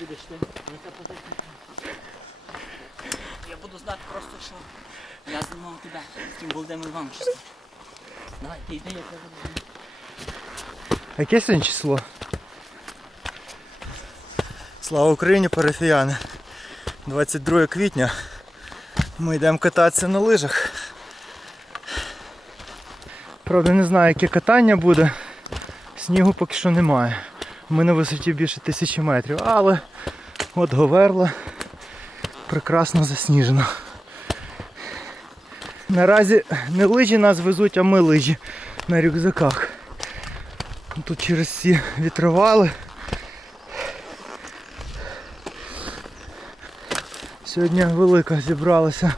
будеш ти. Я буду знати просто, що я знімав тебе з тим Володимиром Івановичем. Давай, ти йди, я тебе буду. А Яке сьогодні число? Слава Україні, парафіяни. 22 квітня. Ми йдемо кататися на лижах. Правда, не знаю, яке катання буде. Снігу поки що немає. Ми на висоті більше тисячі метрів, але от Говерла прекрасно засніжено. Наразі не лижі нас везуть, а ми лижі на рюкзаках. Тут через ці вітровали. Сьогодні велика зібралася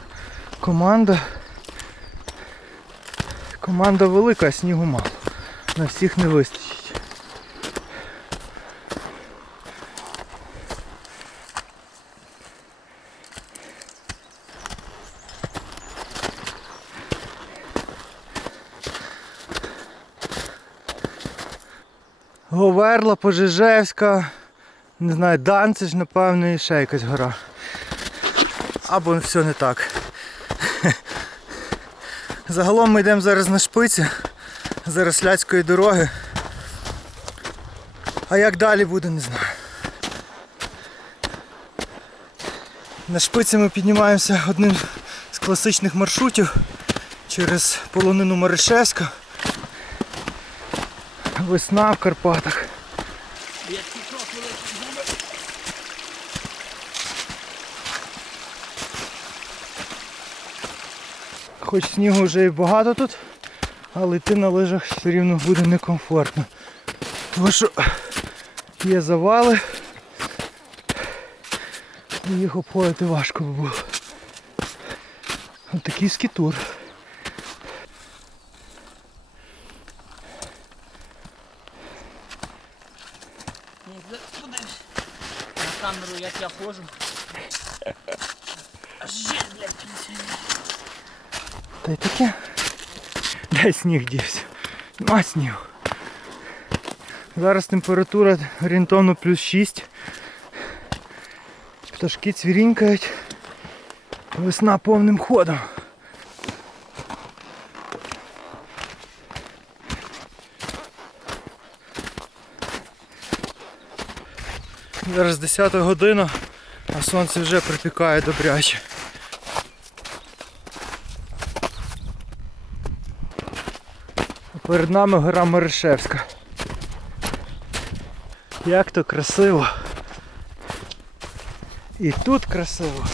команда. Команда велика, а снігу мало. На всіх не вистачить. Говерла, Пожежевська, не знаю, Данцич, напевно, і ще якась гора. Або все не так. Загалом ми йдемо зараз на шпиці Заросляцької дороги. А як далі буде, не знаю. На шпиці ми піднімаємося одним з класичних маршрутів через полонину Маришевська. Весна в Карпатах. Я такий крок великий зробив. Хоч снігу вже і багато тут, але йти на лижах все рівно буде некомфортно. Тому що є завали. І їх обходити важко би було. Ось такий скітур. Ні. На як я ходжу. Де сніг дівся? Нема снігу. Зараз температура орієнтовно плюс 6. Пташки цвірінькають. Весна повним ходом. Зараз 10 година, а сонце вже припікає добряче. Перед нами гора Маришевська. Як то красиво. І тут красиво.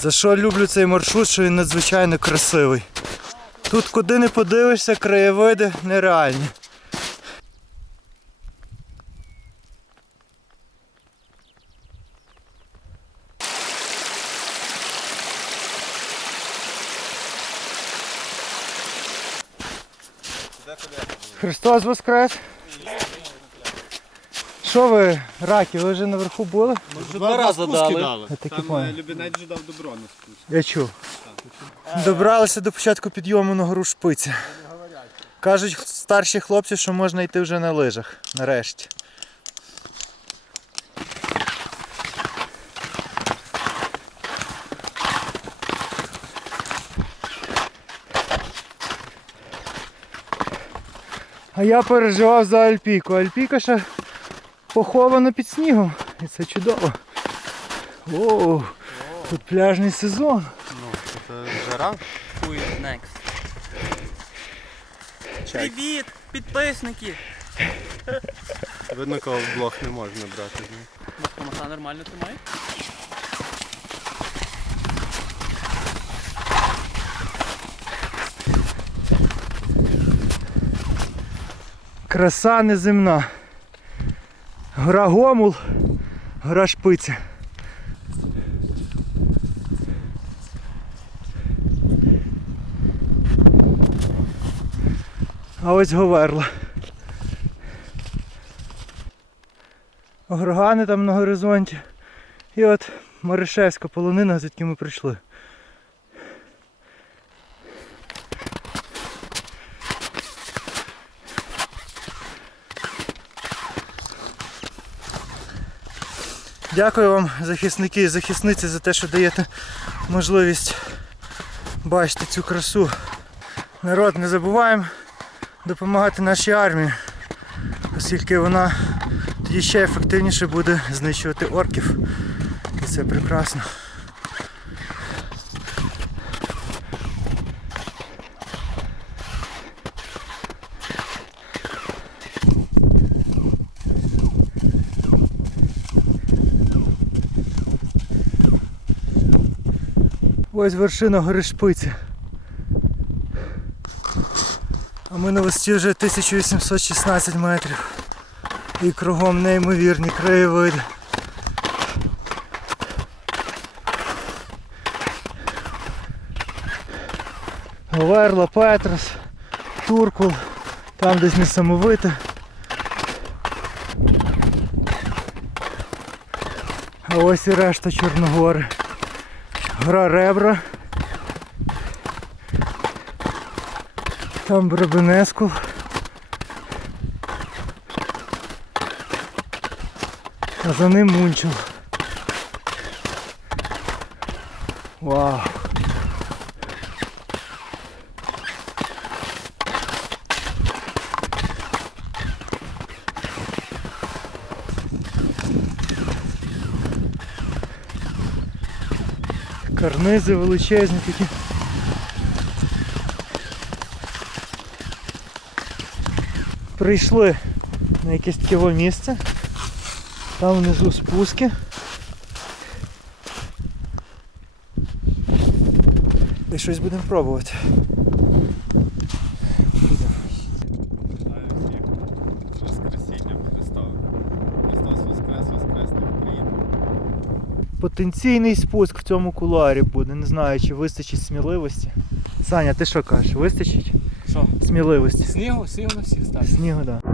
За що люблю цей маршрут, що він надзвичайно красивий. Тут куди не подивишся, краєвиди нереальні. Христос Воскрес! Що ви, раки, ви вже наверху були? Два рази дали. Я Там е, Любінець вже дав добро на спуск. Я чув. Добралися до початку підйому на гору шпиці. Кажуть старші хлопці, що можна йти вже на лижах. Нарешті. А я переживав за Альпійку. Альпійка ще похована під снігом. І це чудово. О, тут пляжний сезон. Це. Who is next? Привіт, підписники! Видно, кого в блог не можна брати. Маха нормально тримає? Краса неземна. Гора Гомул, гора Шпиця. А ось Говерла. Огрогани там на горизонті. І от Маришевська полонина, звідки ми прийшли. Дякую вам, захисники і захисниці, за те, що даєте можливість бачити цю красу. Народ, не забуваємо допомагати нашій армії, оскільки вона тоді ще ефективніше буде знищувати орків. І це прекрасно. Ось вершина гори Шпиці. Ми на висоті вже 1816 метрів. І кругом неймовірні краєвиди. Говерла, Петрос, Туркул, там десь несамовите. А ось і решта Чорногори. Гора Ребра. Там Бребенескул. А за ним Мунчел. Вау. Карнизи величезні такі. Прийшли на якесь таке місце. Там внизу спуски. І щось будемо пробувати. Потенційний спуск в цьому кулуарі буде. Не знаю, чи вистачить сміливості. Саня, ти що кажеш? Вистачить Що? сміливості? Снігу, снігу на всіх стане. Снігу, так. Да.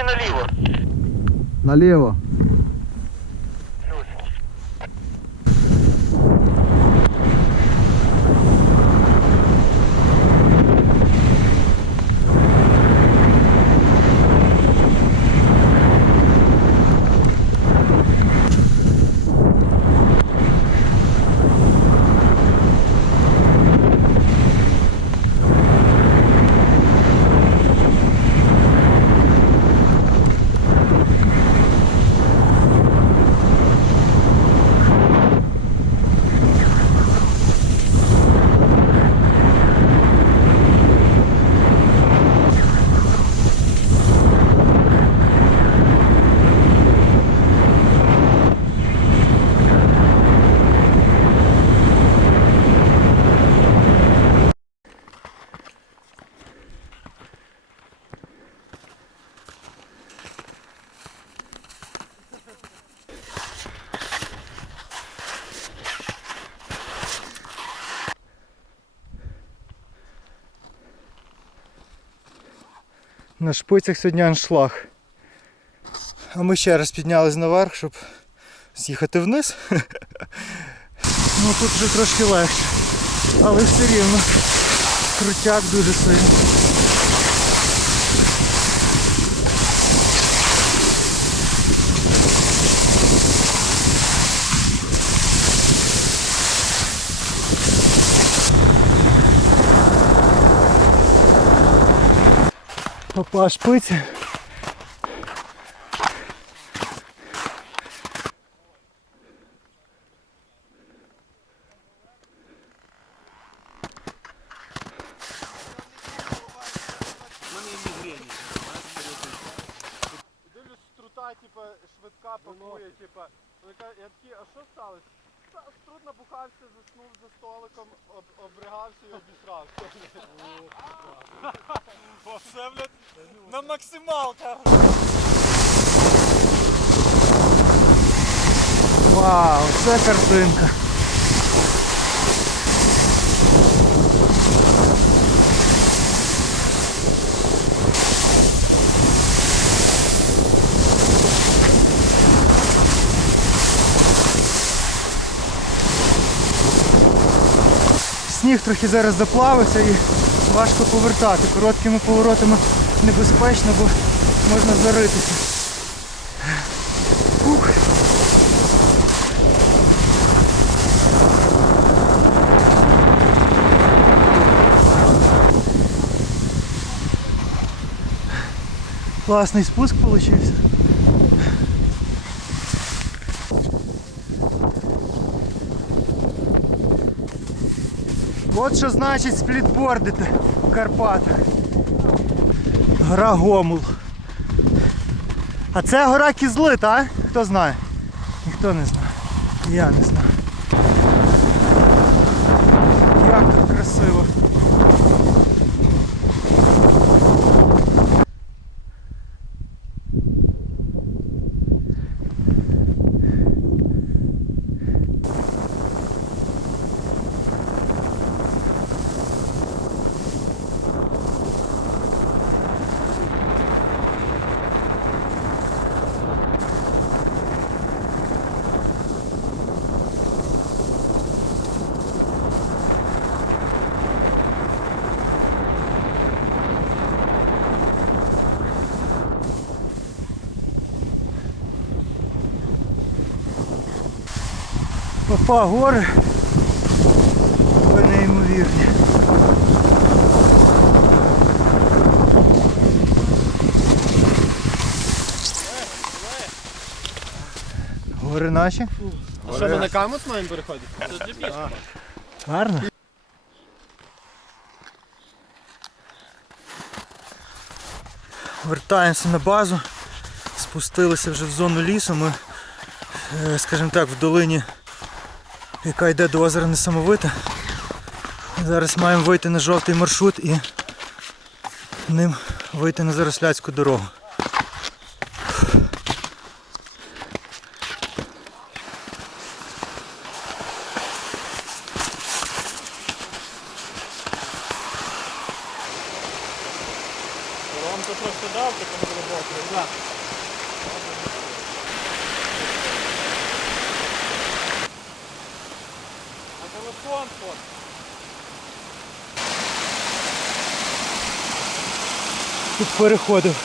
Чи наліво? Наліво. На шпицях сьогодні аншлаг. А ми ще раз піднялись наверх, щоб з'їхати вниз. Ну тут вже трошки легше. Але все рівно. Крутяк дуже сильний. Опа, шпиці. Дивлюсь, струта, типа, швидка пакує, типа. Я такий, а що сталося? Струт набухався, заснув за столиком, об, обригався і обісрався. Оце, блядь, на максималках. Вау, це картинка. Сніг трохи зараз заплавився і важко повертати. Короткими поворотами небезпечно, бо можна заритися. Ух. Класний спуск получився. От що значить сплітбордити в Карпатах. Гора Гомул. А це гора кізлита, а? Хто знає? Ніхто не знає. Я не знаю. Як тут красиво. Опа, гори. Ви неймовірні. Гори наші? Що, ми на камус маємо переходити? Гарно. Вертаємося на базу. Спустилися вже в зону лісу. Ми, е, скажімо так, в долині, яка йде до озера несамовита. Зараз маємо вийти на жовтий маршрут і ним вийти на Заросляцьку дорогу. Вам то просто дав, так На телефон фот. Тут переходив.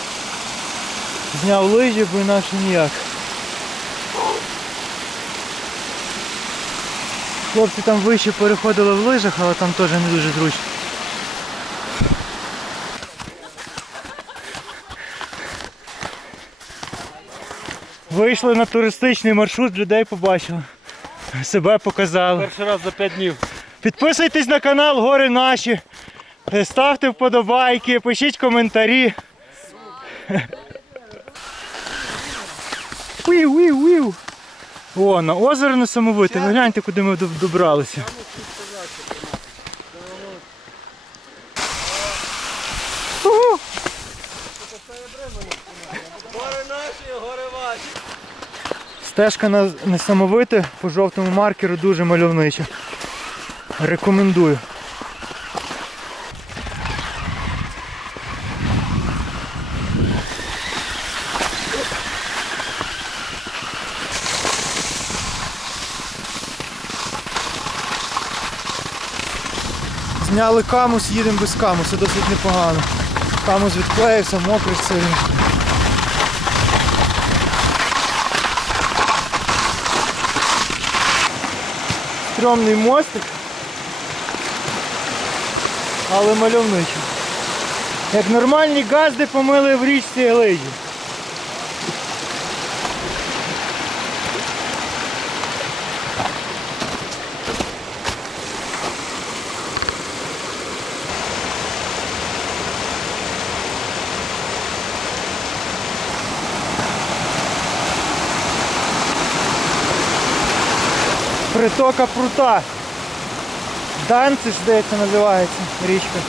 Зняв лижі, бо інакше ніяк. Хлопці там вище переходили в лижах, але там теж не дуже зручно. Вийшли на туристичний маршрут, людей побачили. Себе показали. Перший раз за 5 днів. Підписуйтесь на канал Гори Наші. Ставте вподобайки, пишіть коментарі. Уів, уів, уів. О, на озеро несамовите. Ви гляньте, куди ми добралися. Угу. Стежка на несамовите по жовтому маркеру дуже мальовнича. Рекомендую. Зняли камус, їдемо без камуса, досить непогано. Камус відклеївся, мокрий сильно. стрьомний мостик. Але мальовничий. Як нормальні газди помили в річці Елиді. Притока прута. Данциш, здається, називається річка.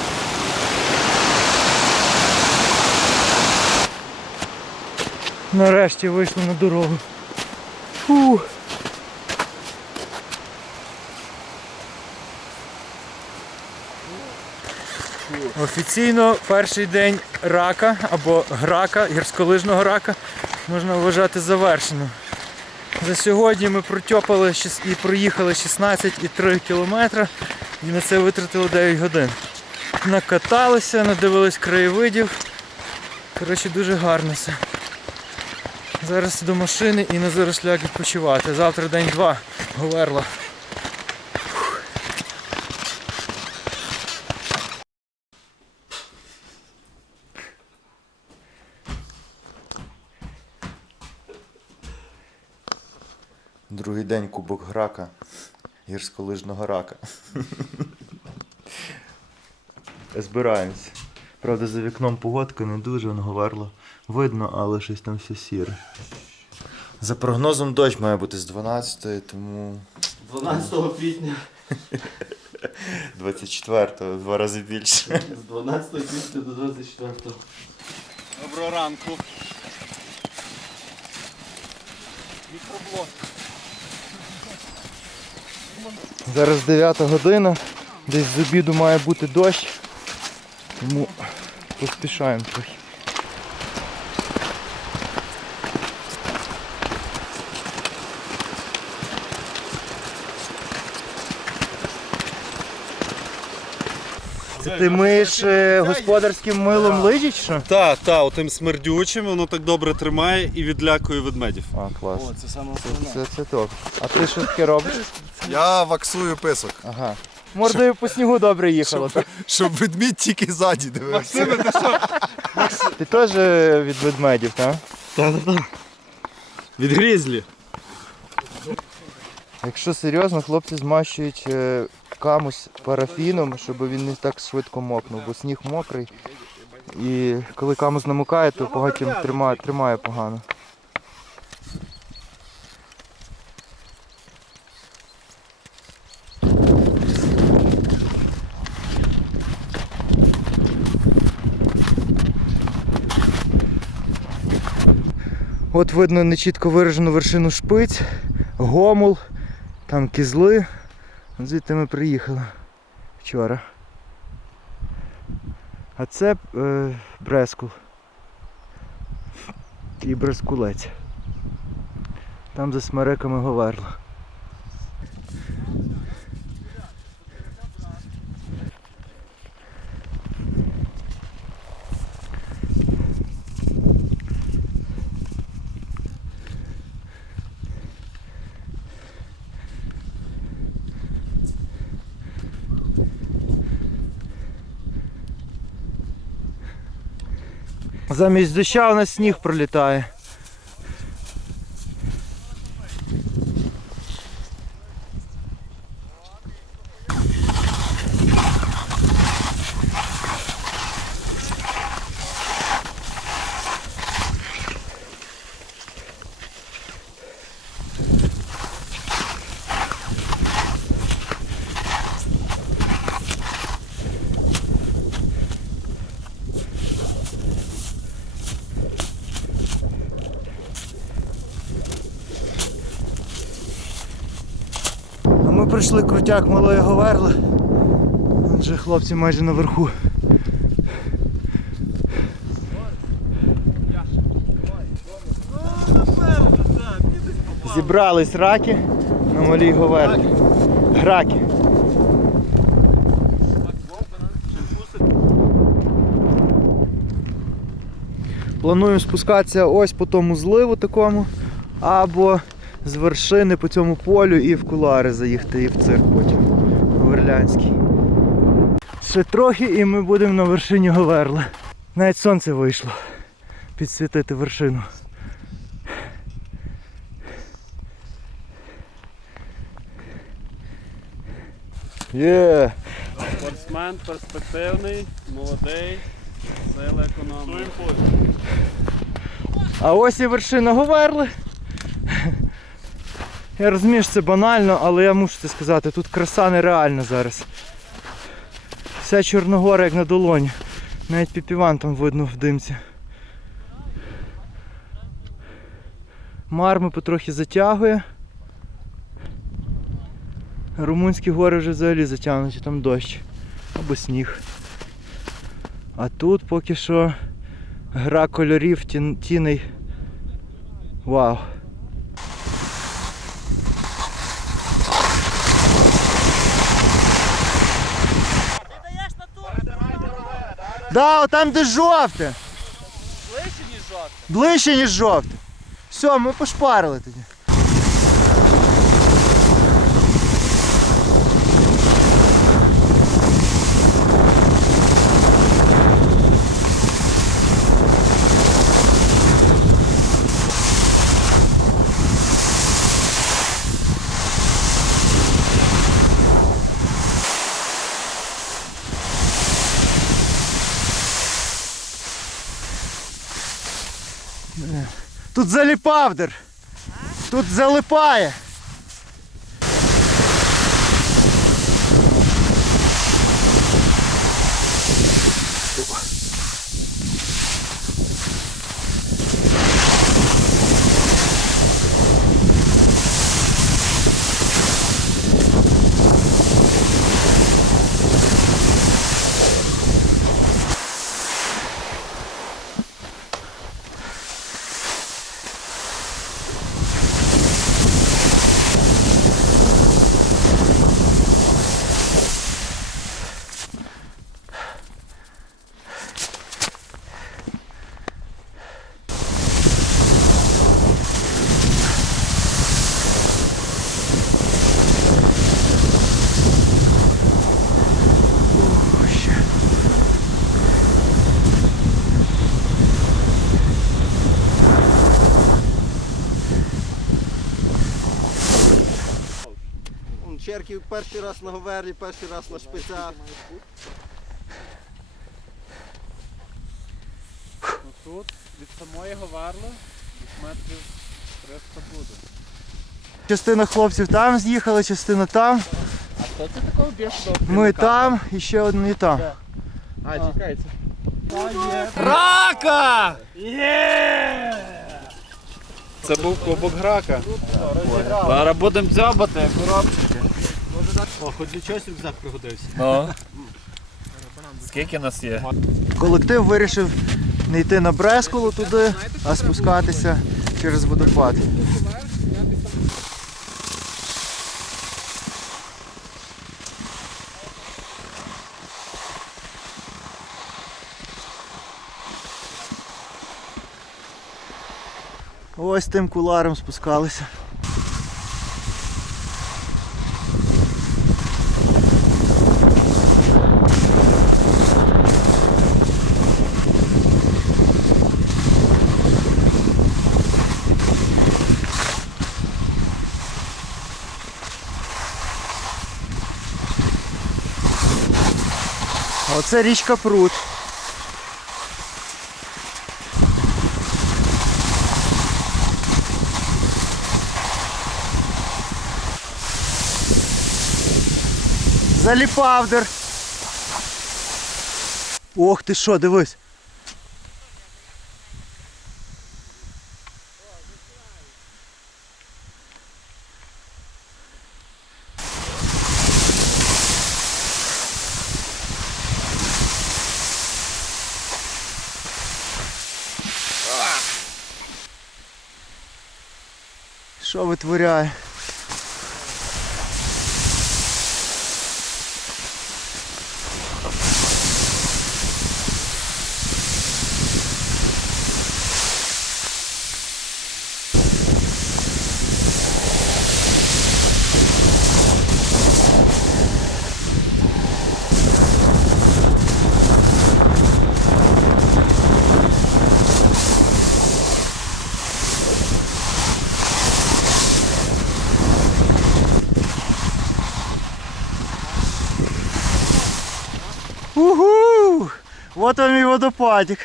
Нарешті вийшли на дорогу. Фу. Офіційно перший день рака або грака, гірськолижного рака можна вважати завершеним. За сьогодні ми протьопали і проїхали 16,3 кілометри і на це витратили 9 годин. Накаталися, надивились краєвидів. Коротше, дуже гарно все. Зараз до машини і на заросляк відпочивати. Завтра день два. Говерла. День Кубок Грака, гірськолижного рака. Збираємось. Правда, за вікном погодка не дуже воно говерло. Видно, але щось там все сіре. За прогнозом дощ має бути з 12, тому 12 квітня, 24-го, два рази більше. з 12 квітня до 24. Доброго ранку. Мікроблок. Зараз 9 година, десь з обіду має бути дощ. Тому поспішаємо трохи. Ти миєш е, господарським милом лижі чи що? Так, так, отим смердючим, воно так добре тримає і відлякує ведмедів. А, клас. О, це саме Це, це топ. А ти що таке робиш? Я ваксую писок, Ага. Мордою по снігу добре їхало. щоб ведмідь тільки ззаді дивився. Ти теж е, від ведмедів, так? Від грізлі. Якщо серйозно, хлопці змащують е, камусь парафіном, щоб він не так швидко мокнув, бо сніг мокрий. І коли камус намокає, то потім тримає, тримає погано. От видно нечітко виражену вершину шпиць, гомул, там кізли. Звідти ми приїхали вчора. А це е, Брескул. і Брескулець. Там за смереками Говерла. Замість доща у нас сніг пролітає. А ми пройшли крутяк малої Говерли. Вон же хлопці майже наверху. Зібрались раки на малій Говерлі. Граки. Плануємо спускатися ось по тому зливу такому, або з вершини по цьому полю і в кулари заїхати, і в цирк потім. Говерлянський. Ще трохи і ми будемо на вершині Говерли. Навіть сонце вийшло підсвітити вершину. Є! Спортсмен перспективний, молодий, сили економії. А ось і вершина Говерли. Я розумію, що це банально, але я мушу це сказати, тут краса нереальна зараз. Вся Чорногора як на долоні. Навіть піпіван там видно в димці. Марми потрохи затягує. Румунські гори вже взагалі затягнуті, там дощ або сніг. А тут поки що гра кольорів, тін- тіней. Вау. Да, там де жовте. Ближче, ніж жовте. Ближче, ніж жовте. Все, ми пошпарили тоді. Тут заліпавдер. Тут залипає. Черків перший раз на Говерлі, перший раз на шпицях. Ну тут від самої Говерли десь метрів 300 буде. Частина хлопців там з'їхала, частина там. А хто це такого бішого? Ми там і ще одні там. А, чекайте. Рака! Це був кубок грака. Зараз будемо дзьобати, коробчики. О, хоч для чогось рюкзак пригодився. Ну. Скільки нас є? Колектив вирішив не йти на Бресколу туди, а спускатися через водопад. Ось тим куларом спускалися. А Оце річка Прут. Заліпавдер. Ох ти що, дивись. Що витворяє? Угу! Вот он мій водопадик.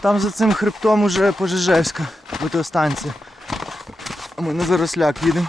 Там за цим хребтом уже Пожежевська водостанція. А ми на Заросляк їдемо.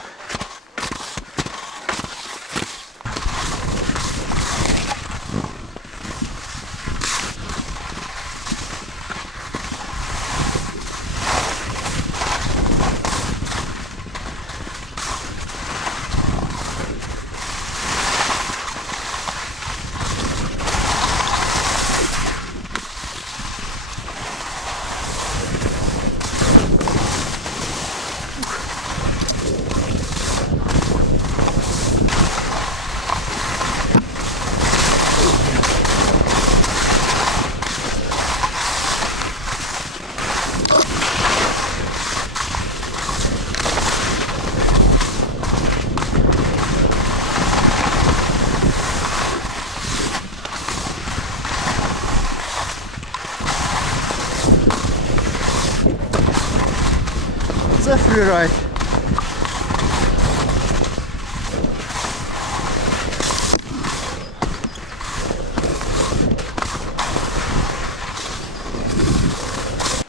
Це.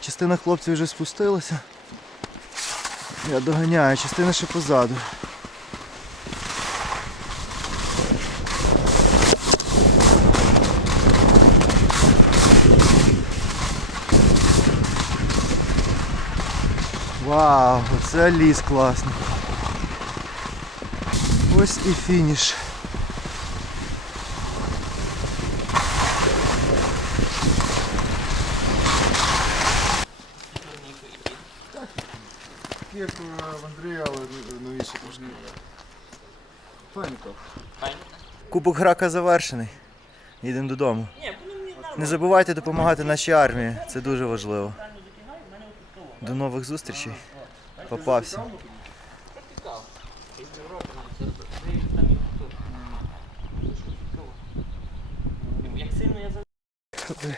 Частина хлопців вже спустилася. Я доганяю, частина ще позаду. Вау, оце ліс класний. Ось і фініш. Як в Андрія, але новіше трошки. Кубок грака завершений. Їдемо додому. Надо. Не забувайте допомагати нашій армії, це дуже важливо. До нових зустрічей. Попався. Як сильно я.